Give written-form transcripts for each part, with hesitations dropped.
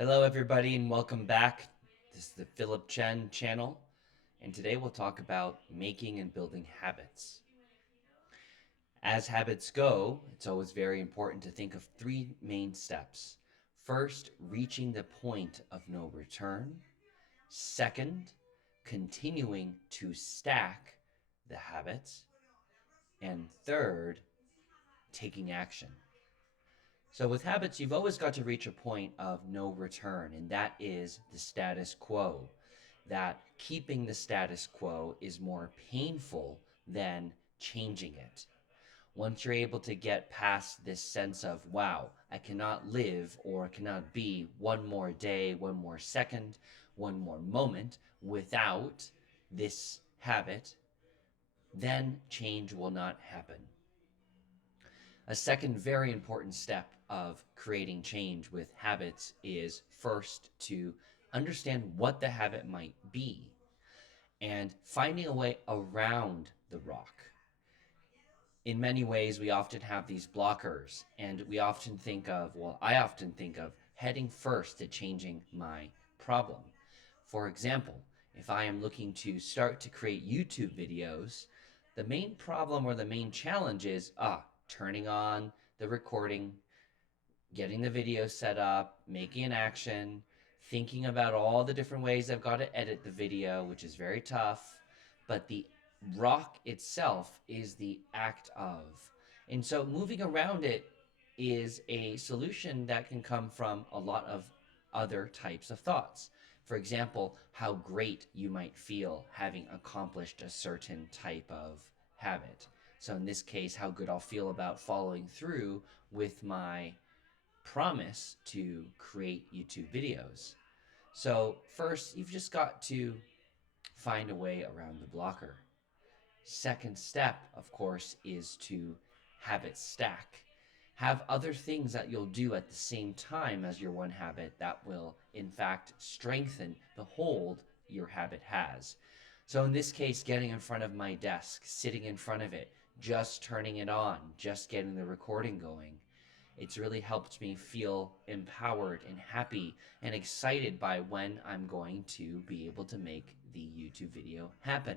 Hello, everybody, and welcome back. This is the Philip Chen channel, and today we'll talk about making and building habits. As habits go, it's always very important to think of three main steps. First, reaching the point of no return. Second, continuing to stack the habits. And third, taking action. So, with habits, you've always got to reach a point of no return, and that is the status quo. That keeping the status quo is more painful than changing it. Once you're able to get past this sense of, wow, I cannot live or cannot be one more day, one more second, one more moment without this habit, then change will not happen. A second very important step of creating change with habits is first to understand what the habit might be and finding a way around the rock. In many ways, we often have these blockers, and we often think of, well, I often think of heading first to changing my problem. For example, if I am looking to start to create YouTube videos, the main problem or the main challenge is turning on the recording, getting the video set up, making an action, thinking about all the different ways I've got to edit the video, which is very tough. But the rock itself is the act of. And so moving around it is a solution that can come from a lot of other types of thoughts. For example, how great you might feel having accomplished a certain type of habit. So, in this case, how good I'll feel about following through with my promise to create YouTube videos. So, first, you've just got to find a way around the blocker. Second step, of course, is to habit stack. Have other things that you'll do at the same time as your one habit that will, in fact, strengthen the hold your habit has. So, in this case, getting in front of my desk, sitting in front of it, just turning it on, just getting the recording going, it's really helped me feel empowered and happy and excited by when I'm going to be able to make the YouTube video happen.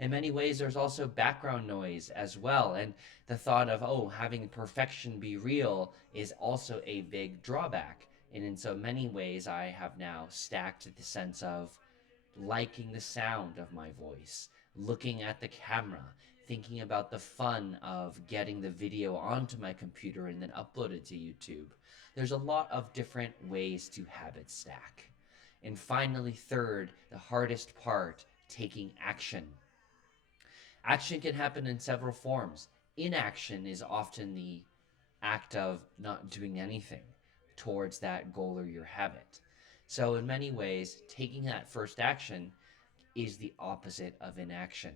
In many ways, there's also background noise as well. And the thought of, oh, having perfection be real is also a big drawback. And in so many ways, I have now stacked the sense of liking the sound of my voice, looking at the camera, thinking about the fun of getting the video onto my computer and then upload it to YouTube. There's a lot of different ways to habit stack. And finally, third, the hardest part, taking action. Action can happen in several forms. Inaction is often the act of not doing anything towards that goal or your habit. So, in many ways, taking that first action is the opposite of inaction.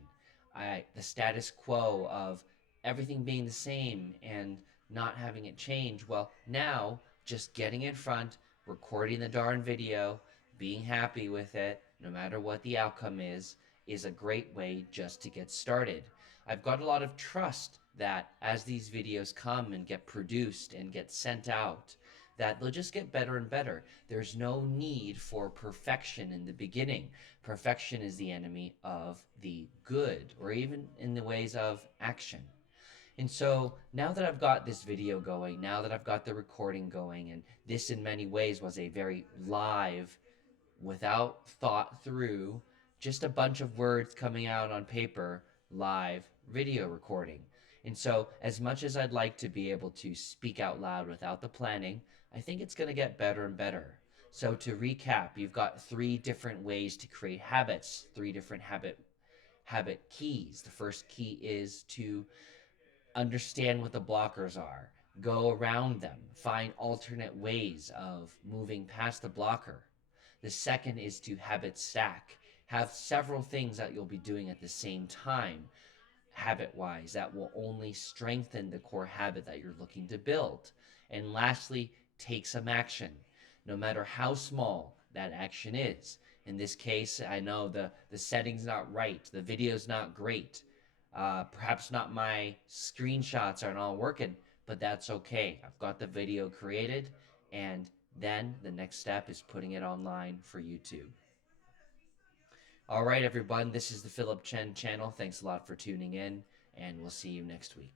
The status quo of everything being the same and not having it change, well, now just getting in front, recording the darn video, being happy with it, no matter what the outcome is a great way just to get started. I've got a lot of trust that as these videos come and get produced and get sent out, that they'll just get better and better. There's no need for perfection in the beginning. Perfection is the enemy of the good, or even in the ways of action. And so now that I've got this video going, now that I've got the recording going, and this in many ways was a very live, without thought through, just a bunch of words coming out on paper, live video recording. And so, as much as I'd like to be able to speak out loud without the planning, I think it's going to get better and better. So, to recap, you've got three different ways to create habits, three different habit keys. The first key is to understand what the blockers are, go around them, find alternate ways of moving past the blocker. The second is to habit stack. Have several things that you'll be doing at the same time, habit wise, that will only strengthen the core habit that you're looking to build. And lastly, take some action, no matter how small that action is. In this case, I know the setting's not right, the video's not great, perhaps not my screenshots aren't all working, but that's okay. I've got the video created, and Then the next step is putting it online for YouTube. All right, everyone, this is the Philip Chen channel. Thanks a lot for tuning in, and we'll see you next week.